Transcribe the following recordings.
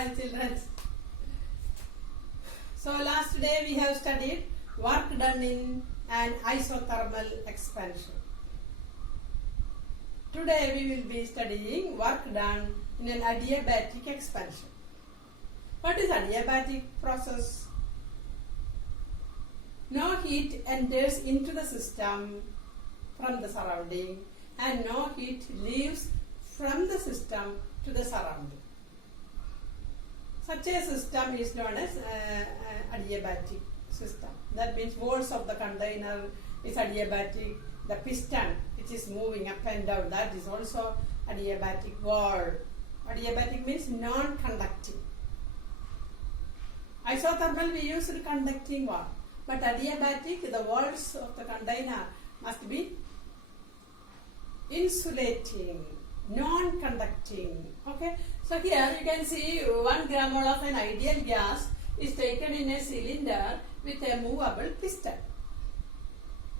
Hi children. So last day we have studied work done in an isothermal expansion. Today we will be studying work done in an adiabatic expansion. What is adiabatic process? No heat enters into the system from the surrounding and no heat leaves from the system to the surrounding. Such a system is known as adiabatic system. That means walls of the container is adiabatic. The piston which is moving up and down, that is also adiabatic wall. Adiabatic means non-conducting. Isothermal we use conducting wall. But adiabatic, the walls of the container must be insulating, non-conducting. Okay, so here you can see 1 gram mole of an ideal gas is taken in a cylinder with a movable piston,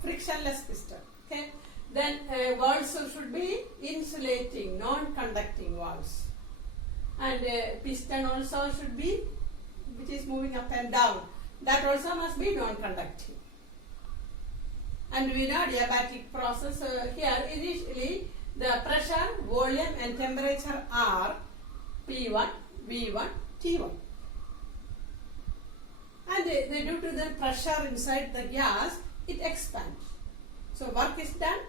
frictionless piston. Okay, then walls should be insulating, non-conducting walls, and piston also should be which is moving up and down. That also must be non-conducting. And we know adiabatic process here initially the pressure, volume and temperature are P1, V1, T1. And due to the pressure inside the gas, it expands. So work is done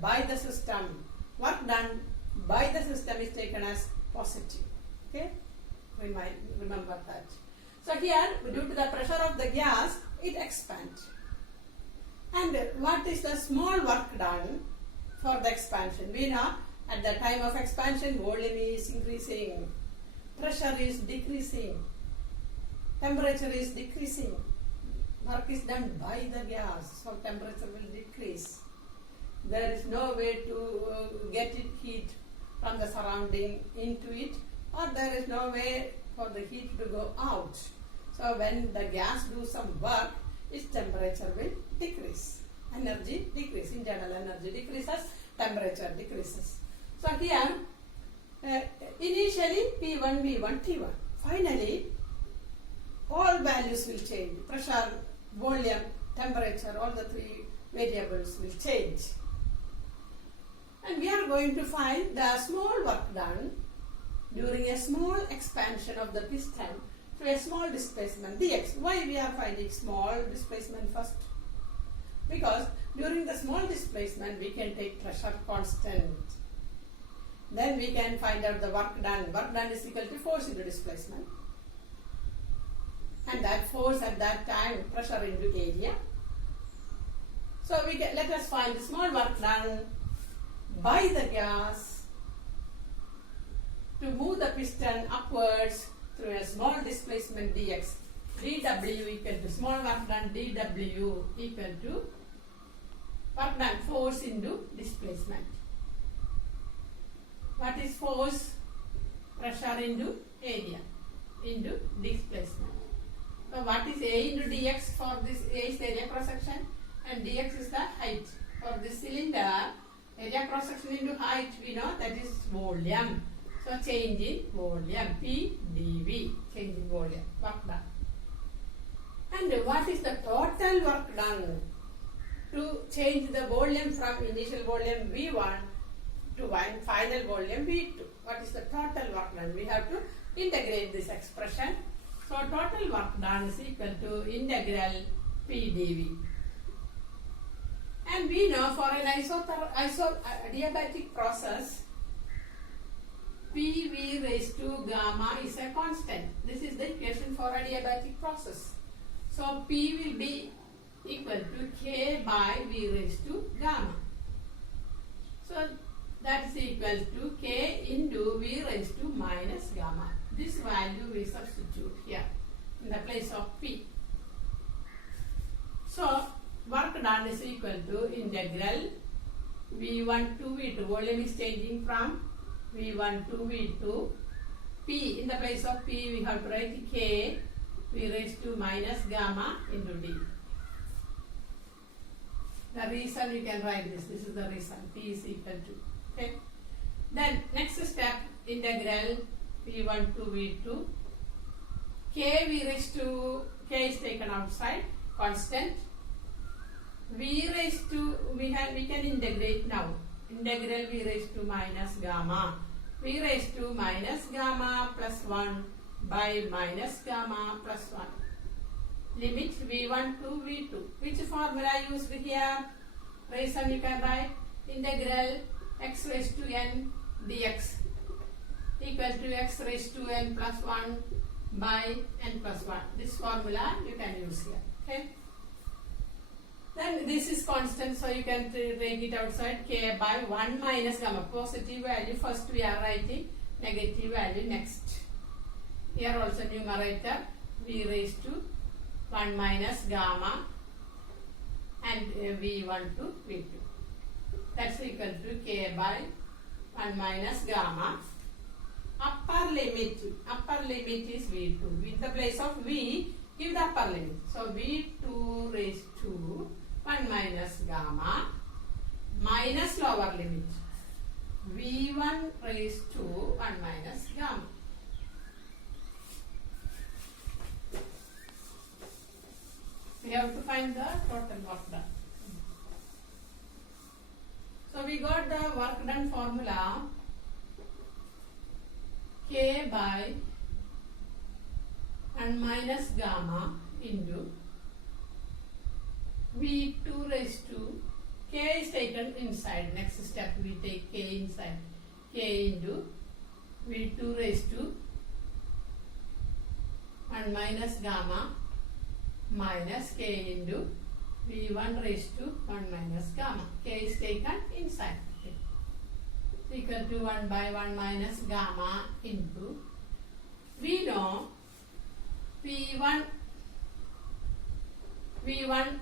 by the system. Work done by the system is taken as positive. Okay? Remember that. So here, due to the pressure of the gas, it expands. And what is the small work done for the expansion? We know at the time of expansion, volume is increasing, pressure is decreasing, temperature is decreasing. Work is done by the gas, so temperature will decrease. There is no way to get it heat from the surrounding into it, or there is no way for the heat to go out. So when the gas do some work, its temperature will decrease. Energy decrease, internal energy decreases, temperature decreases. So here, initially P1, V1, T1. Finally, all values will change. Pressure, volume, temperature, all the three variables will change. And we are going to find the small work done during a small expansion of the piston to a small displacement dx. Why we are finding small displacement first? Because during the small displacement we can take pressure constant. Then we can find out the work done. Work done is equal to force into displacement. And that force at that time, pressure into area. So let us find the small work done by the gas to move the piston upwards through a small displacement dx. dW equal to small work done dW equal to work done force into displacement. What is force? Pressure into area into displacement. So what is A into dx for this? A is the area cross section and dx is the height. For this cylinder, area cross section into height we know that is volume. So change in volume, P dV, change in volume, work done. And what is the total work done to change the volume from initial volume V1 to final volume V2? What is the total work done? We have to integrate this expression. So total work done is equal to integral P dV. And we know for an adiabatic process, PV raised to gamma is a constant. This is the equation for adiabatic process. So P will be equal to K by V raised to gamma. So that is equal to K into V raised to minus gamma. This value we substitute here in the place of P. So work done is equal to integral V1 to V2. Volume is changing from V1 to V2. P, in the place of P we have to write K V raised to minus gamma into D. The reason you can write this. This is the reason. P is equal to. Okay. Then next step, integral V1 to V2 k v raised to k is taken outside, constant. V raised to we can integrate now. Integral v raised to minus gamma. V raised to minus gamma plus 1 by minus gamma plus 1. Limit v1 to v2. Which formula used here? Reason you can write integral x raised to n dx equal to x raised to n plus 1 by n plus 1. This formula you can use here. Okay. Then this is constant, so you can take it outside. K by 1 minus gamma. Positive value first we are writing, negative value next. Here also numerator v raised to 1 minus gamma and v1 to v2. That's equal to k by 1 minus gamma. Upper limit is v2. In the place of v, give the upper limit. So v2 raised to 1 minus gamma minus lower limit v1 raised to 1 minus gamma. We have to find the total work done. So we got the work done formula k by 1 minus gamma into v2 raised to k is taken inside. Next step we take k inside. K into v2 raised to 1 minus gamma minus k into v1 raised to 1 minus gamma. K is taken inside. Okay. Equal to 1 by 1 minus gamma into, we know v1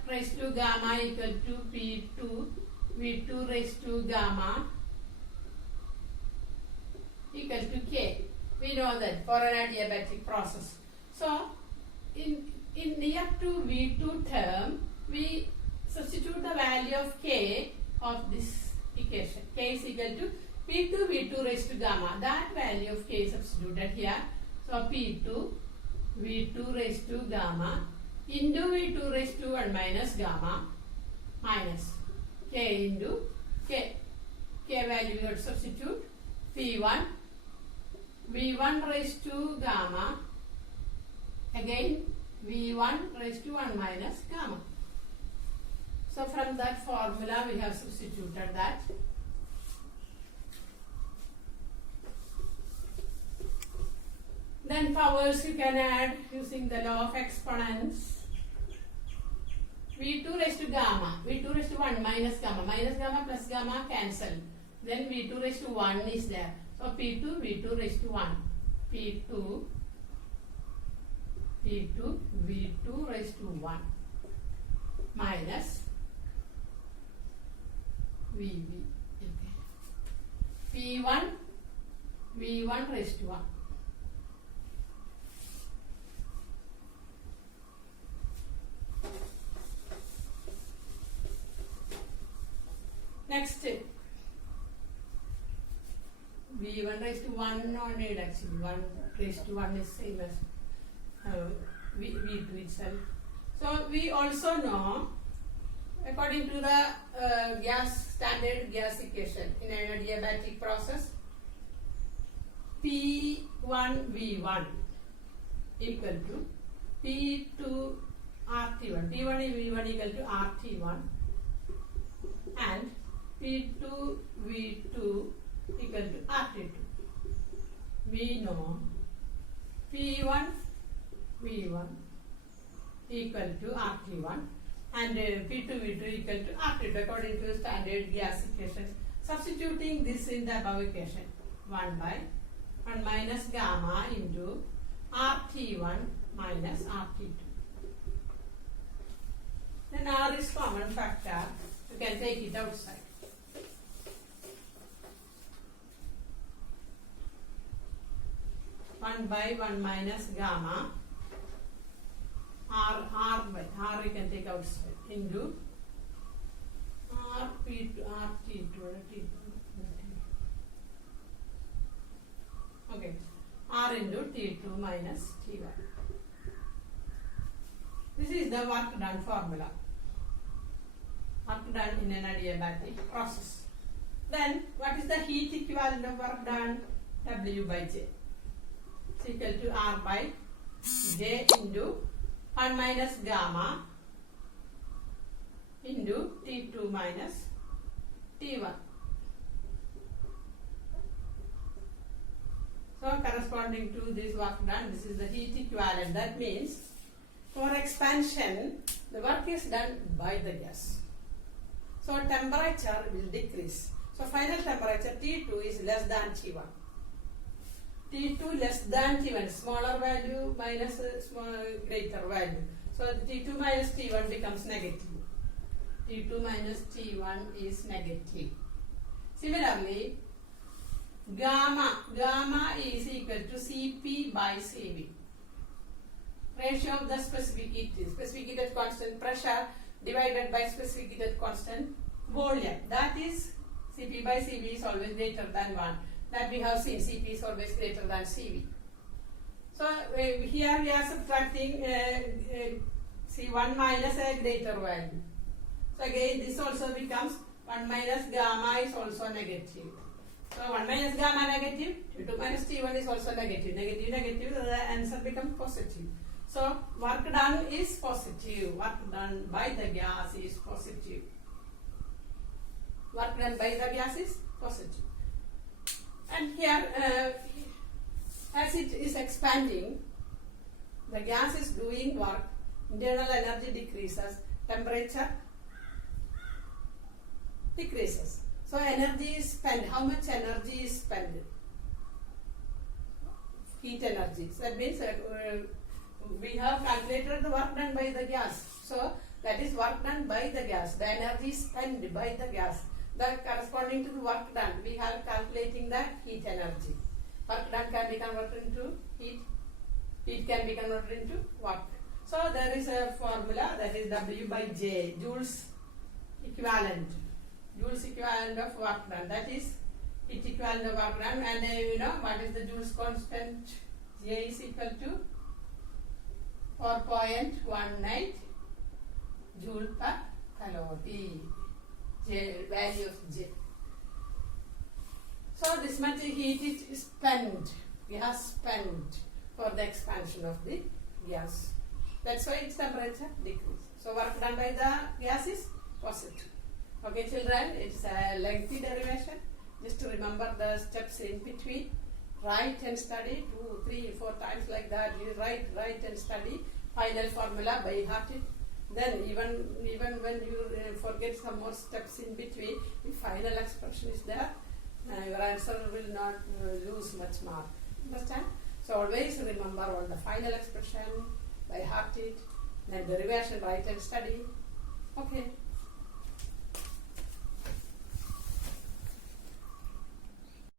raised to gamma equal to p2 v2 raised to gamma equal to k. We know that for an adiabatic process. So in near to v2 term, we substitute the value of k of this equation. K is equal to p2 v2 raised to gamma. That value of k is substituted here. So p2 v2 raised to gamma into v2 raised to 1 minus gamma minus k into k. K value we have to substitute. p1 v1 raised to gamma, again v1 raised to 1 minus gamma. So from that formula we have substituted that. Then powers you can add using the law of exponents. v2 raised to gamma, v2 raised to 1 minus gamma plus gamma cancel. Then v2 raised to 1 is there. So p2 v2 raised to 1. p2 v2 raised to 1 minus vv. Okay. p1 v1 raised to 1. Next, v1 raised to 1 no need actually. 1 raised to 1 is same as v2 itself. So we also know, according to the standard gas equation in an adiabatic process, P1 V1 equal to P2 RT1. P1 V1 equal to RT1 and P2 V2 equal to RT2. We know P1 V1 equal to RT1 and P2 V2 equal to RT2 according to standard gas equations. Substituting this in the above equation, 1 by 1 minus gamma into RT1 minus RT2. Then R is common factor, you can take it outside. One by 1 minus gamma R by R you can take outside into RP2 RT2 okay, R into T2 minus T1. This is the work done formula. Work done in an adiabatic process. Then what is the heat equivalent of work done? W by J. It's equal to R by J into 1 minus gamma into T2 minus T1. So corresponding to this work done, this is the heat equivalent. That means for expansion, the work is done by the gas. So temperature will decrease. So final temperature T2 is less than T1. T2 less than T1, smaller value minus greater value. So T2 minus T1 becomes negative. T2 minus T1 is negative. Similarly, gamma is equal to Cp by Cv. Ratio of the specific heated constant pressure divided by specific heated constant volume. That is Cp by Cv is always greater than 1. That we have seen, Cp is always greater than Cv. So here we are subtracting C1 minus a greater value. So again this also becomes 1 minus gamma is also negative. So 1 minus gamma negative, T2 minus T1 is also negative. Negative, the answer becomes positive. So work done is positive. Work done by the gas is positive. Work done by the gas is positive. And here, as it is expanding, the gas is doing work, internal energy decreases, temperature decreases. So energy is spent. How much energy is spent? Heat energy. So that means we have calculated the work done by the gas. So that is work done by the gas. The energy spent by the gas. That corresponding to the work done, we have calculating the heat energy. Work done can be converted into heat. Heat can be converted into work. So there is a formula, that is W by J, joules equivalent. Joules equivalent of work done. That is heat equivalent of work done. And you know what is the joules constant? J is equal to 4.18 joule per calorie. J, value of J. So this much heat is spent, gas spent for the expansion of the gas. That's why its temperature decreases. So work done by the gas is positive. Okay children, it's a lengthy derivation. Just to remember the steps in between. Write and study 2, 3, 4 times like that. You write and study. Final formula by heart it. Then even when you forget some more steps in between, the final expression is there. Your answer will not lose much mark. Understand? So always remember all the final expression by heart it. Then derivation, write and study. Okay.